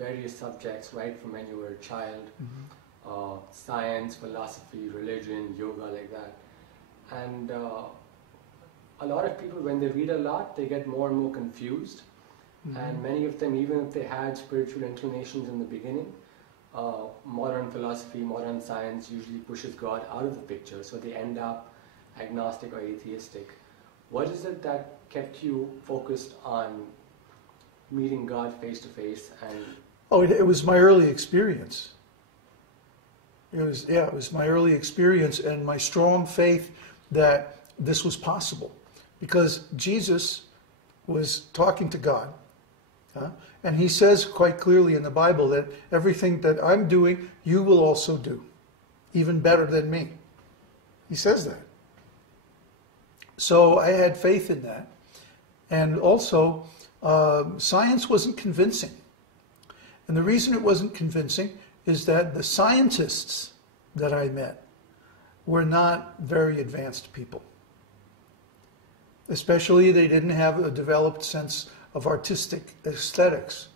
various subjects right from when you were a child, science, philosophy, religion, yoga, like that. And a lot of people, when they read a lot, they get more and more confused. And many of them, even if they had spiritual inclinations in the beginning, modern philosophy, modern science usually pushes God out of the picture, so they end up agnostic or atheistic. What is it that kept you focused on meeting God face to face? And it was my early experience. It was my early experience and my strong faith that this was possible, because Jesus was talking to God. And he says quite clearly in the Bible that everything that I'm doing, you will also do, even better than me. He says that. So I had faith in that. And also, science wasn't convincing. And the reason it wasn't convincing is that the scientists that I met were not very advanced people. Especially, they didn't have a developed sense of artistic aesthetics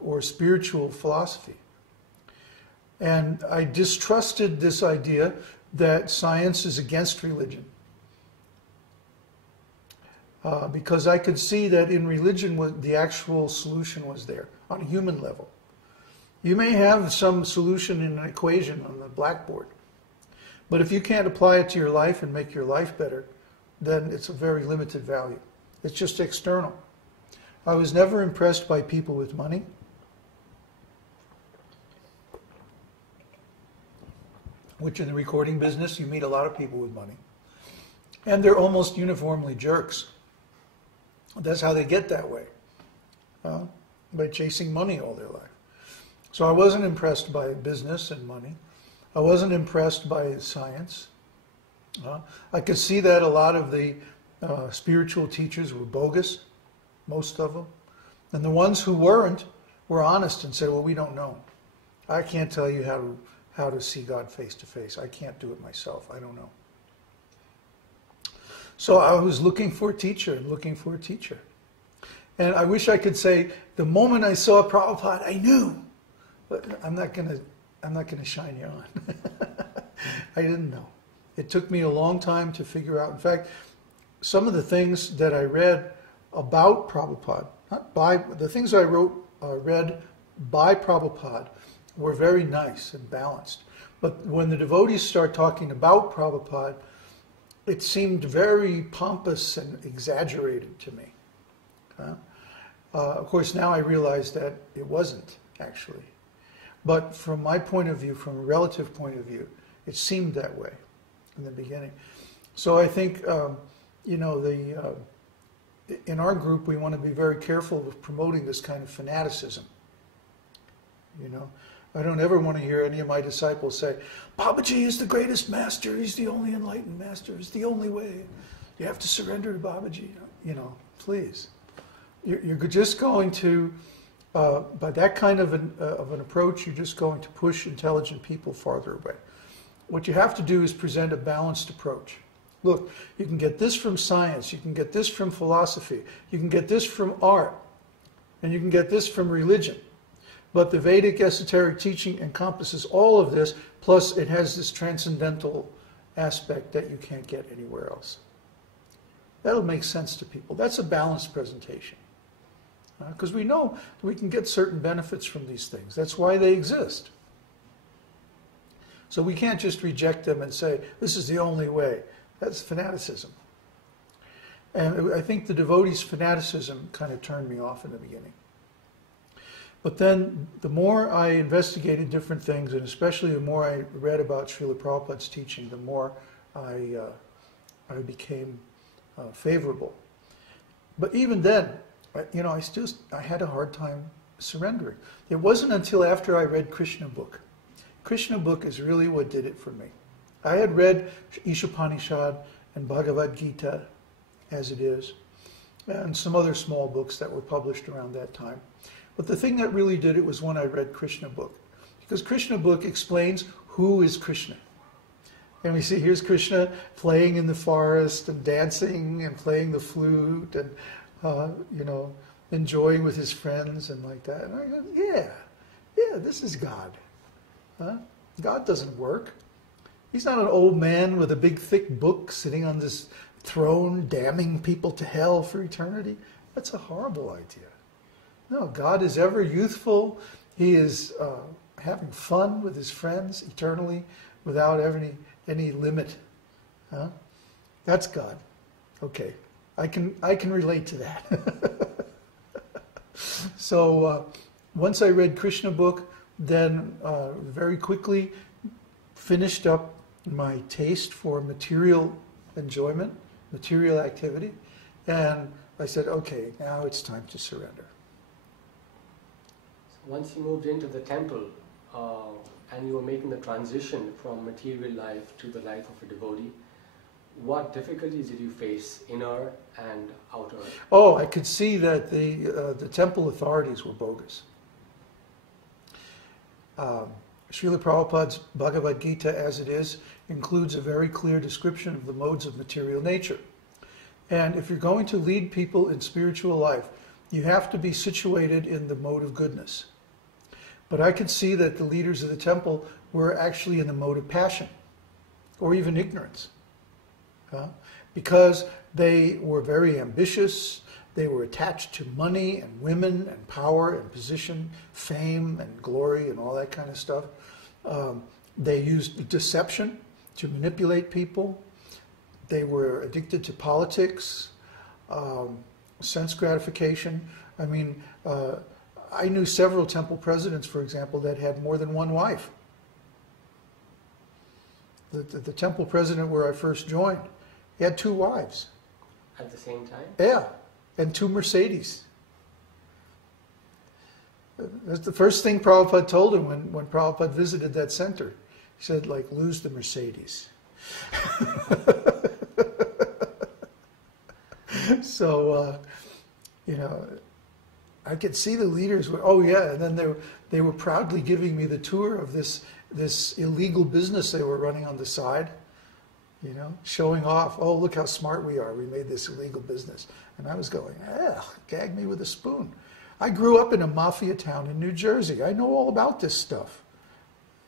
or spiritual philosophy. And I distrusted this idea that science is against religion. Because I could see that in religion the actual solution was there on a human level. You may have some solution in an equation on the blackboard, but if you can't apply it to your life and make your life better, then it's a very limited value. It's just external. I was never impressed by people with money. Which in the recording business, you meet a lot of people with money. And they're almost uniformly jerks. That's how they get that way. By chasing money all their life. So I wasn't impressed by business and money. I wasn't impressed by science. I could see that a lot of the spiritual teachers were bogus, most of them. And the ones who weren't were honest and said, well, we don't know. I can't tell you how to see God face to face. I can't do it myself. I don't know. So I was looking for a teacher and looking for a teacher. And I wish I could say, the moment I saw Prabhupada, I knew. But I'm not going to shine you on. I didn't know. It took me a long time to figure out. In fact, some of the things that I read about Prabhupada, the things I read by Prabhupada were very nice and balanced. But when the devotees start talking about Prabhupada, it seemed very pompous and exaggerated to me. Of course, now I realize that it wasn't, actually. But from my point of view, from a relative point of view, it seemed that way in the beginning. So I think, in our group, we want to be very careful of promoting this kind of fanaticism. I don't ever want to hear any of my disciples say, Babaji is the greatest master, he's the only enlightened master, it's the only way. You have to surrender to Babaji. Please. You're just going to, by that kind of an approach, you're just going to push intelligent people farther away. What you have to do is present a balanced approach. Look, you can get this from science, you can get this from philosophy, you can get this from art, and you can get this from religion. But the Vedic esoteric teaching encompasses all of this, plus it has this transcendental aspect that you can't get anywhere else. That'll make sense to people. That's a balanced presentation. Because we know we can get certain benefits from these things. That's why they exist. So we can't just reject them and say, this is the only way. That's fanaticism. And I think the devotees' fanaticism kind of turned me off in the beginning. But then the more I investigated different things, and especially the more I read about Srila Prabhupada's teaching, the more I became favorable. But even then, I had a hard time surrendering. It wasn't until after I read Krishna book. Krishna book is really what did it for me. I had read Ishopanishad and Bhagavad Gita as it is, and some other small books that were published around that time. But the thing that really did it was when I read Krishna book. Because Krishna book explains who is Krishna. And we see here's Krishna playing in the forest and dancing and playing the flute and, enjoying with his friends and like that. And I go, yeah, this is God. Huh? God doesn't work. He's not an old man with a big thick book sitting on this throne damning people to hell for eternity. That's a horrible idea. No, God is ever youthful. He is having fun with his friends eternally without any limit. Huh? That's God. Okay, I can relate to that. So once I read Krishna book, then very quickly finished up my taste for material enjoyment, material activity, and I said, okay, now it's time to surrender. So once you moved into the temple and you were making the transition from material life to the life of a devotee, what difficulties did you face, inner and outer? Oh, I could see that the temple authorities were bogus. Srila Prabhupada's Bhagavad Gita, as it is, includes a very clear description of the modes of material nature. And if you're going to lead people in spiritual life, you have to be situated in the mode of goodness. But I could see that the leaders of the temple were actually in the mode of passion, or even ignorance. Because they were very ambitious, they were attached to money and women and power and position, fame and glory and all that kind of stuff. They used deception to manipulate people. They were addicted to politics, sense gratification. I mean, I knew several temple presidents, for example, that had more than one wife. The temple president where I first joined, he had 2 wives. At the same time? Yeah, and 2 Mercedes. That's the first thing Prabhupada told him when Prabhupada visited that center. He said, like, lose the Mercedes. So, you know, I could see the leaders were, oh yeah, and then they were proudly giving me the tour of this illegal business they were running on the side, you know, showing off, oh, look how smart we are, we made this illegal business. And I was going, gag me with a spoon. I grew up in a mafia town in New Jersey. I know all about this stuff.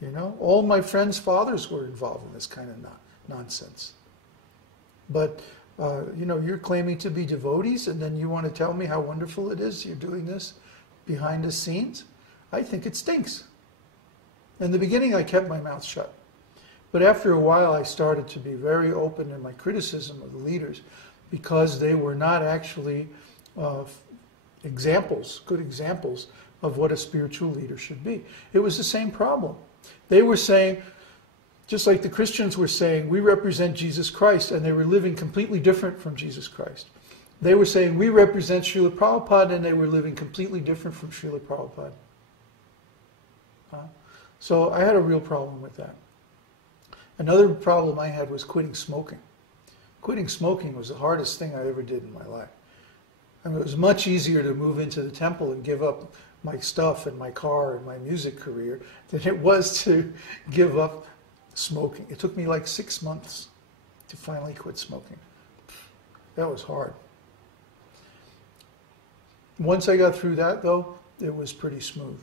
You know, all my friends' fathers were involved in this kind of nonsense. But, you know, you're claiming to be devotees, and then you want to tell me how wonderful it is you're doing this behind the scenes? I think it stinks. In the beginning, I kept my mouth shut. But after a while, I started to be very open in my criticism of the leaders because they were not actually good examples of what a spiritual leader should be. It was the same problem. They were saying, just like the Christians were saying, we represent Jesus Christ, and they were living completely different from Jesus Christ. They were saying, we represent Srila Prabhupada, and they were living completely different from Srila Prabhupada. So I had a real problem with that. Another problem I had was quitting smoking. Quitting smoking was the hardest thing I ever did in my life. I mean, it was much easier to move into the temple and give up my stuff and my car and my music career than it was to give up smoking. It took me like 6 months to finally quit smoking. That was hard. Once I got through that, though, it was pretty smooth.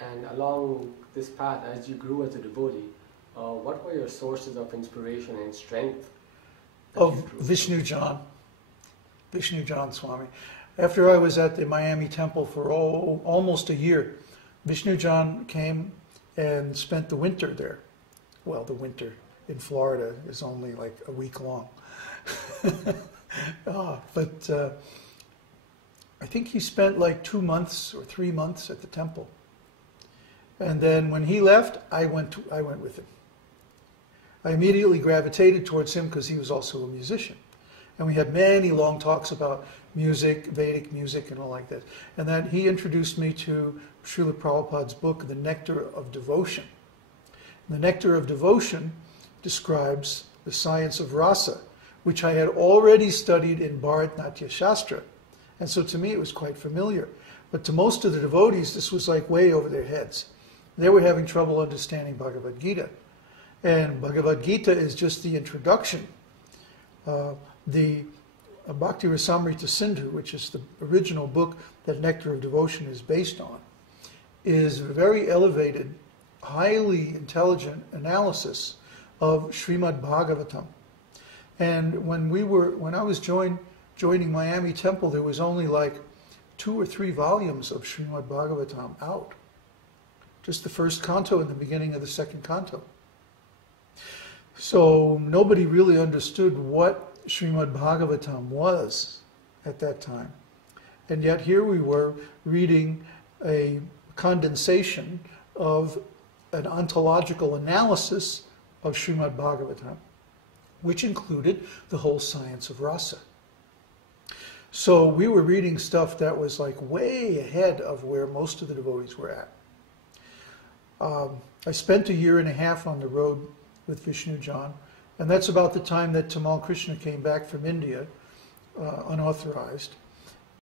And along this path, as you grew as a devotee, what were your sources of inspiration and strength? Oh, Vishnu John Swami. After I was at the Miami temple for almost a year, Vishnu John came and spent the winter there. Well, the winter in Florida is only like a week long. But I think he spent like 2 months or 3 months at the temple. And then when he left, I went with him. I immediately gravitated towards him because he was also a musician. And we had many long talks about music, Vedic music and all like that. And then he introduced me to Srila Prabhupada's book, The Nectar of Devotion. The Nectar of Devotion describes the science of rasa, which I had already studied in Bharat Shastra. And so to me it was quite familiar. But to most of the devotees, this was like way over their heads. They were having trouble understanding Bhagavad Gita. And Bhagavad Gita is just the introduction. The Bhakti Rasamrita Sindhu, which is the original book that Nectar of Devotion is based on, is a very elevated, highly intelligent analysis of Srimad Bhagavatam. And when I was joining Miami Temple, there was only like 2 or 3 volumes of Srimad Bhagavatam out. Just the first canto and the beginning of the second canto. So nobody really understood what Srimad Bhagavatam was at that time. And yet here we were reading a condensation of an ontological analysis of Srimad Bhagavatam, which included the whole science of rasa. So we were reading stuff that was like way ahead of where most of the devotees were at. I spent 1.5 years on the road with Vishnu John, and that's about the time that Tamal Krishna came back from India, unauthorized.